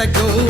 Let go.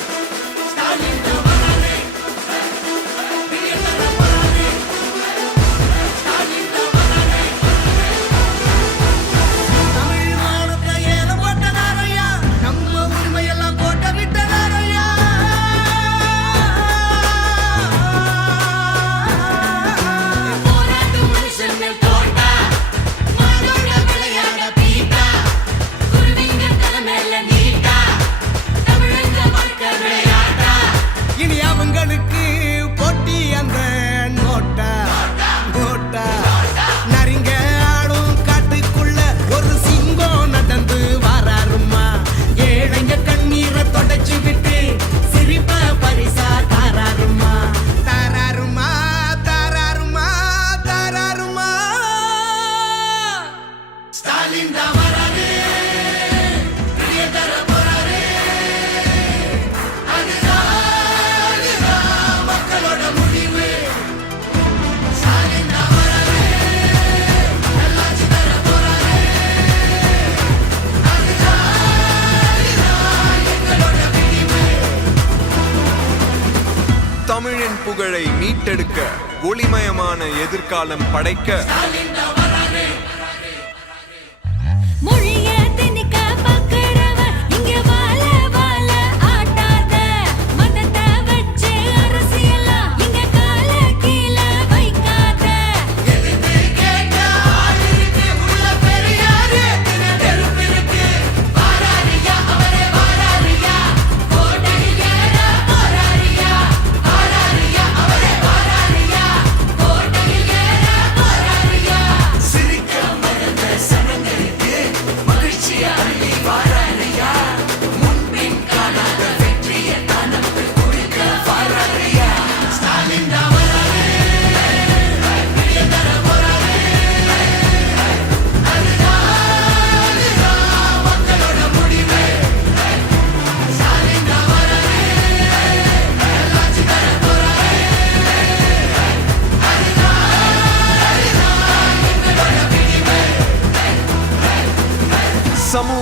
எதிர்காலம் படைக்க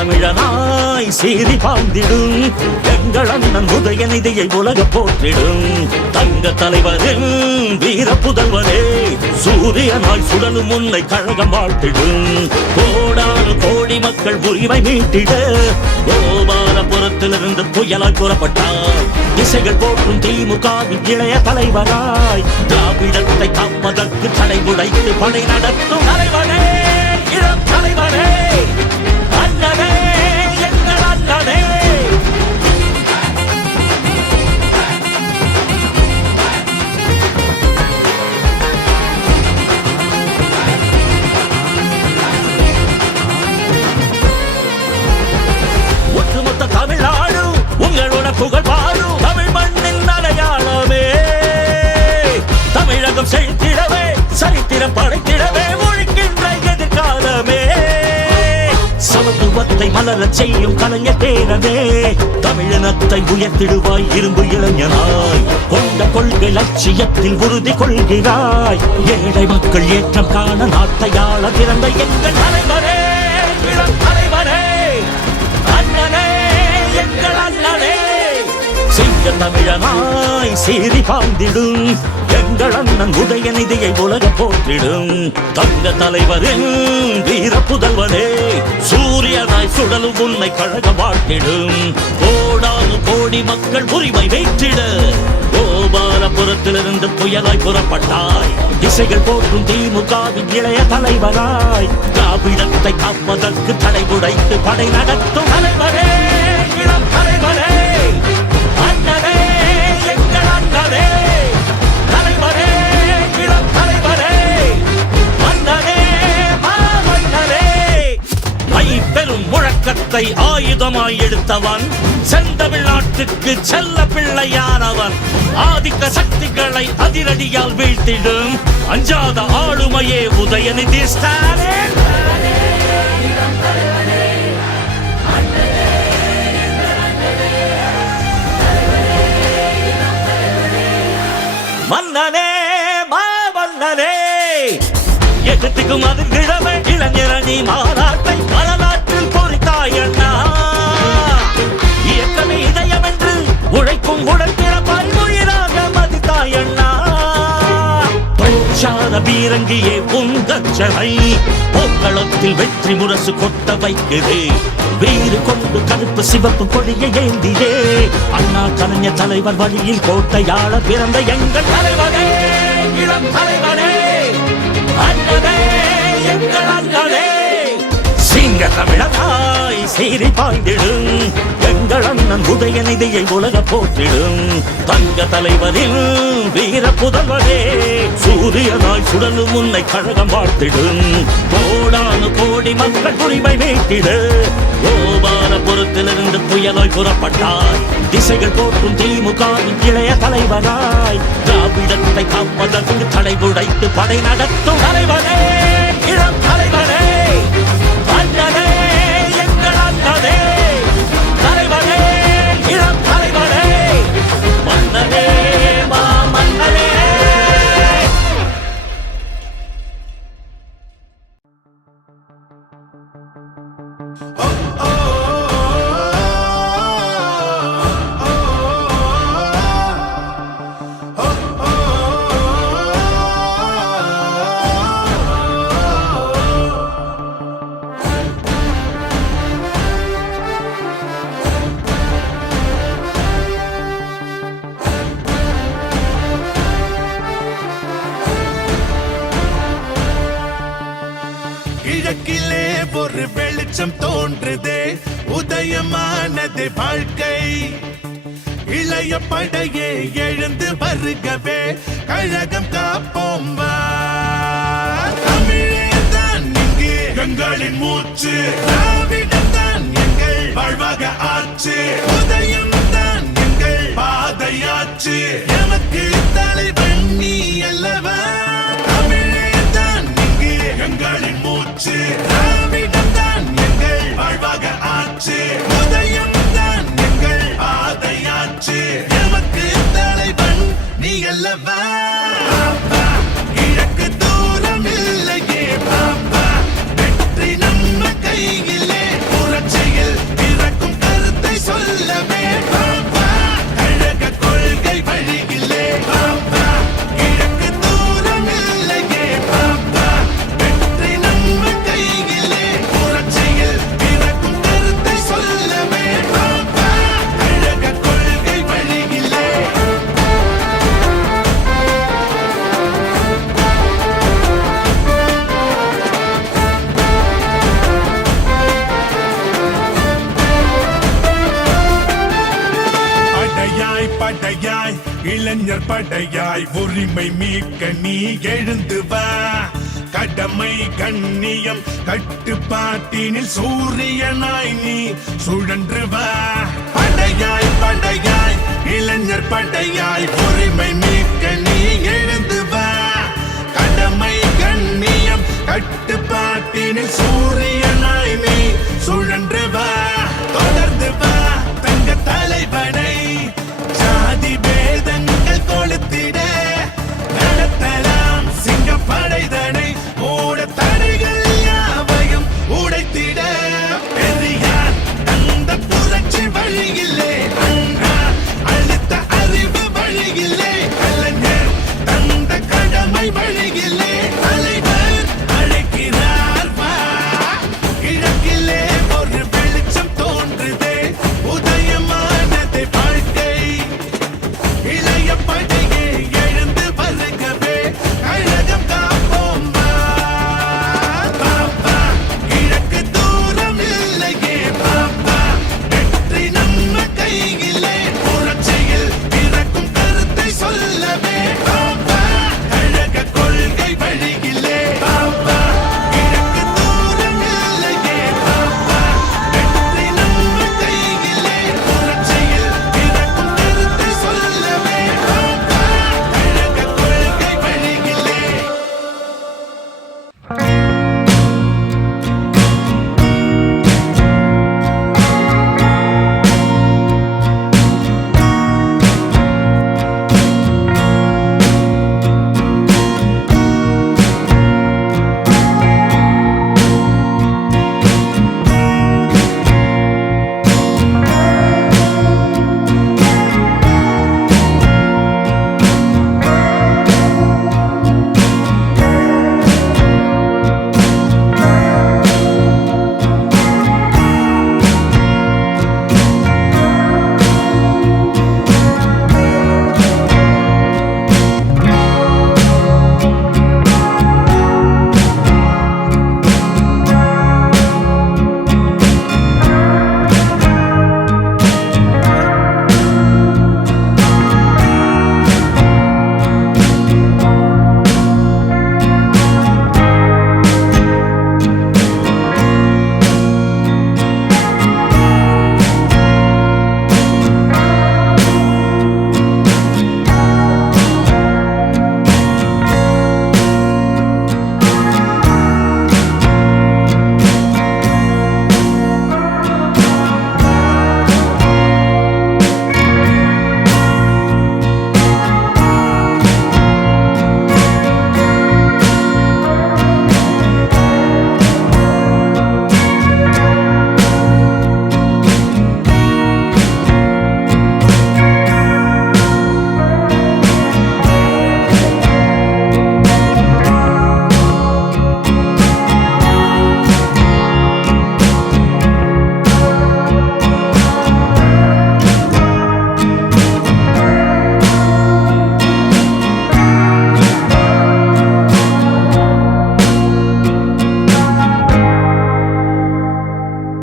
தமிழனாய் சீறி பாய்ந்திடும் எங்கள் அண்ணன் உதயநிதியை உலக போற்றிடும். தங்க தலைவரின் வீர புதல்வரே சூரியனாய் சுடலும் உன்னை கழகம் வாழ்த்திடும். கோடான கோடி மக்கள் உரிமை மீட்டிட கோபாலபுரத்திலிருந்து புயலாய் புறப்பட்டார் திசைகள் போற்றும் திமுகவின் இளைய தலைவராய் திராவிடத்தை காப்பதற்கு தடை உடைத்து படை நடத்தும் தலைவர் வீரம் படைத்திடவே ஒழிக்கின்ற எதிர்காலமே. சமத்துவத்தை மலர செய்யும் கலைஞர் பேரவே தமிழினத்தை உயர்த்திடுவாய் இரும்பு இளைஞனாய். கொண்ட கொள்கை லட்சியத்தில் உறுதி கொள்கிறாய். ஏழை மக்கள் ஏற்றம் காண நாட்டையாள திறந்த எங்கள் தலைவரே தலைவரே அண்ணனே எங்கள் அண்ணனே. சிங்க தமிழனாய் சீறி பாந்திடும். எங்கள் அண்ணன் உதயநிதியை உலக போற்றிடும். தங்க தலைவரின் வீர புதல்வனே சூரியனாய் சுடலும் உன்னை கழக வாழ்த்திடும். கோடானு கோடி மக்கள் உரிமை வைத்திட கோபாலபுரத்திலிருந்து புயலாய் புறப்பட்டாய். திசைகள் போற்றும் திமுகவின் இளைய தலைவராய் திராவிடத்தை காப்பதற்கு தடை உடைத்து படை நடத்தும் தலைவரே முழக்கத்தை ஆயுதமாய் எடுத்தவன். செந்தமிழ்நாட்டுக்கு செல்ல பிள்ளையானவன். ஆதிக்க சக்திகளை அதிரடியால் வீழ்த்திடும். அஞ்சாத ஆளுமையே உதயநிதி ஸ்டாலின். மன்னனே மா மன்னனே எகத்துக்கும் அது கிழமை இளைஞரணி மாற. பிரச்சார பீரங்கியே உங்கச்சனை போக்களத்தில் வெற்றி முரசு கொட்ட வைக்குது. வீறு கொண்டு கருப்பு சிவப்பு கொடியை ஏந்தியே. அண்ணா கலைஞர் தலைவர் வழியில் கோட்டையாள பிறந்த எங்கள் தலைவரே இளம் தலைவரே அண்ணனே எங்கள் அண்ணனே. சிங்க தமிழனாய் சீறி பாய்ந்திடும். எங்கள் அண்ணன் உதயநிதியை உலக போற்றிடும். தங்க தலைவரில் வீர புதல்வரே சூரியனாய் சுடலும் உன்னை கழகம் வாழ்த்திடும். கோடானு கோடி மக்கள் உரிமை மீட்டிடு. கோபாலபுரத்திலிருந்து புயலாய் புறப்பட்டாய். திசைகள் போற்றும் திமுக இளைய தலைவராய் திராவிடத்தை காப்பதற்கு தடை உடைத்து படை நடத்தும் தலைவரே இளம் தலைவரே வருதே உதயமானது வாழ்க்கை. இளைய படையே எழுந்து வருகவே கழகம் காப்போம் வா. தமிழேதான் இங்கே. எங்களின் மூச்சு. நீ அல்லவா உரிமை மீட்க நீ எழுந்து வா. கடமை கண்ணியம் கட்டுப்பாட்டினில் சூரியனாய் நீ சுழன்று வா. படையாய் படையாய் இளைஞர் படையாய் உரிமை மீட்க நீ எழுந்து வா. கடமை கண்ணியம் கட்டுப்பாட்டினில் சூரியனாய் நீ சுழன்று வா. தொடர்ந்து வா தங்க தலைவனை